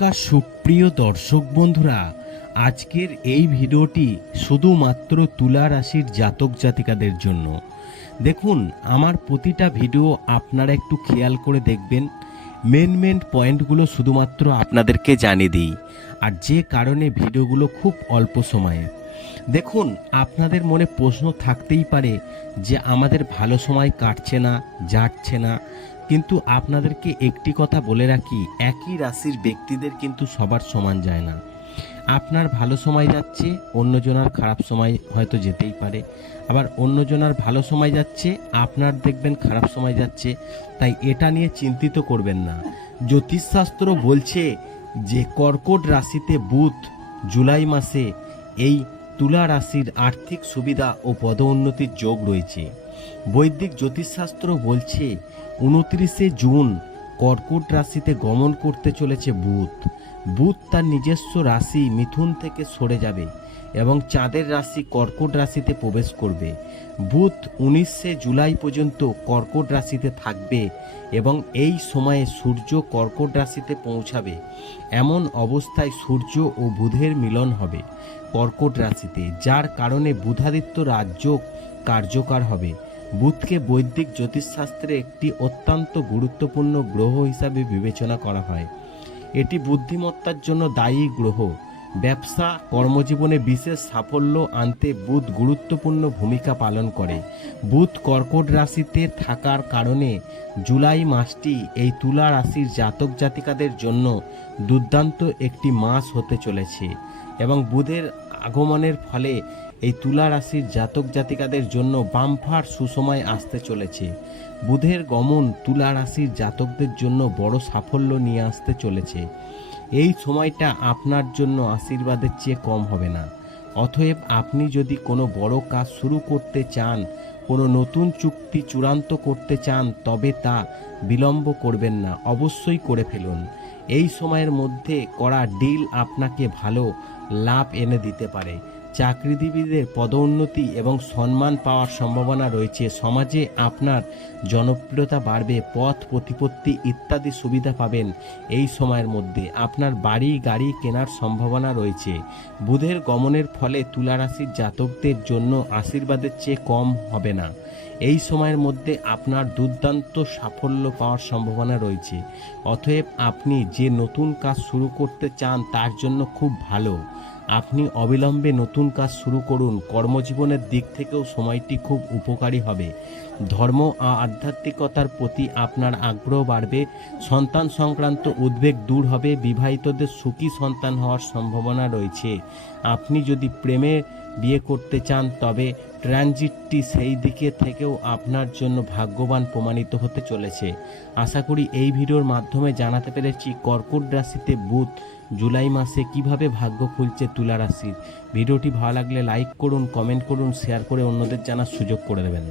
নমস্কার সুপ্রিয় দর্শক বন্ধুরা, আজকের এই ভিডিওটি শুধুমাত্র তুলা রাশির জাতক জাতিকাদের জন্য। দেখুন, আমার প্রতিটা ভিডিও আপনারা একটু খেয়াল করে দেখবেন। মেন মেন পয়েন্টগুলো শুধুমাত্র আপনাদেরকে জানিয়ে দিই, আর যে কারণে ভিডিওগুলো খুব অল্প সময়ে। দেখুন, আপনাদের মনে প্রশ্ন থাকতেই পারে যে আমাদের ভালো সময় কাটছে না, যাচ্ছে না। কিন্তু আপনাদেরকে একটি কথা বলে রাখি, একই রাশির ব্যক্তিদের কিন্তু সবার সমান যায় না। আপনার ভালো সময় যাচ্ছে, অন্যজনার খারাপ সময় হয়তো যেতেই পারে। আবার অন্যজনার ভালো সময় যাচ্ছে, আপনার দেখবেন খারাপ সময় যাচ্ছে, তাই এটা নিয়ে চিন্তিত করবেন না। জ্যোতিষশাস্ত্র বলছে যে, কর্কট রাশিতে বুধ জুলাই মাসে এই তুলা রাশির আর্থিক সুবিধা ও পদোন্নতির যোগ রয়েছে। বৈদিক জ্যোতিষশাস্ত্র বলছে, উনত্রিশে জুন কর্কট রাশিতে গমন করতে চলেছে বুধ। বুধ তার নিজস্ব রাশি মিথুন থেকে সরে যাবে এবং চাঁদের রাশি কর্কট রাশিতে প্রবেশ করবে। বুধ উনিশে জুলাই পর্যন্ত কর্কট রাশিতে থাকবে এবং এই সময়ে সূর্য কর্কট রাশিতে পৌঁছাবে। এমন অবস্থায় সূর্য ও বুধের মিলন হবে কর্কট রাশিতে, যার কারণে বুধাদিত্য রাজ্য কার্যকর হবে। বুধকে বৈদিক জ্যোতিষশাস্ত্রে একটি অত্যন্ত গুরুত্বপূর্ণ গ্রহ হিসাবে বিবেচনা করা হয়। এটি বুদ্ধিমত্তার জন্য দায়ী গ্রহ। ব্যবসা, কর্মজীবনে বিশেষ সাফল্য আনতে বুধ গুরুত্বপূর্ণ ভূমিকা পালন করে। বুধ কর্কট রাশিতে থাকার কারণে জুলাই মাসটি এই তুলা রাশির জাতক জাতিকাদের জন্য দুর্দান্ত একটি মাস হতে চলেছে এবং বুধের আগমনের ফলে এই তুলা রাশির জাতক জাতিকাদের জন্য বামফার সুসময় আসতে চলেছে। বুধের গমন তুলা রাশির জাতকদের জন্য বড় সাফল্য নিয়ে আসতে চলেছে। এই সময়টা আপনার জন্য আশীর্বাদের চেয়ে কম হবে না। অতএব আপনি যদি কোনো বড় কাজ শুরু করতে চান, কোনো নতুন চুক্তি চূড়ান্ত করতে চান, তবে তা বিলম্ব করবেন না, অবশ্যই করে ফেলুন। এই সময়ের মধ্যে করা ডিল আপনাকে ভালো লাভ এনে দিতে পারে। চাকরিজীবীদের পদোন্নতি এবং সম্মান পাওয়ার সম্ভাবনা রয়েছে। সমাজে আপনার জনপ্রিয়তা বাড়বে, পথ, প্রতিপত্তি ইত্যাদি সুবিধা পাবেন এই সময়ের মধ্যে। আপনার বাড়ি, গাড়ি কেনার সম্ভাবনা রয়েছে। বুধের গমনের ফলে তুলারাশির জাতকদের জন্য আশীর্বাদের চেয়ে কম হবে না। এই সময়ের মধ্যে আপনার দুর্দান্ত সাফল্য পাওয়ার সম্ভাবনা রয়েছে। অতএব আপনি যে নতুন কাজ শুরু করতে চান তার জন্য খুব ভালো। আপনি অবিলম্বে নতুন কাজ শুরু করুন। কর্মজীবনের দিক থেকেও সময়টি খুব উপকারী হবে। ধর্ম ও আধ্যাত্মিকতার প্রতি আপনার আগ্রহ বাড়বে। সন্তান সংক্রান্ত উদ্বেগ দূর হবে। বিবাহিতদের সুখী সন্তান হওয়ার সম্ভাবনা রয়েছে। আপনি যদি প্রেমে বিয়ে করতে চান, তবে ট্রানজিটটি সেই দিকে থেকেও আপনার জন্য ভাগ্যবান প্রমাণিত হতে চলেছে। আশা করি এই ভিডিওর মাধ্যমে জানাতে পেরেছি কর্কট রাশিতে বুধ জুলাই মাসে কীভাবে ভাগ্য খুলছে তুলা রাশির। ভিডিওটি ভালো লাগলে লাইক করুন, কমেন্ট করুন, শেয়ার করে অন্যদের জানার সুযোগ করে দেবেন।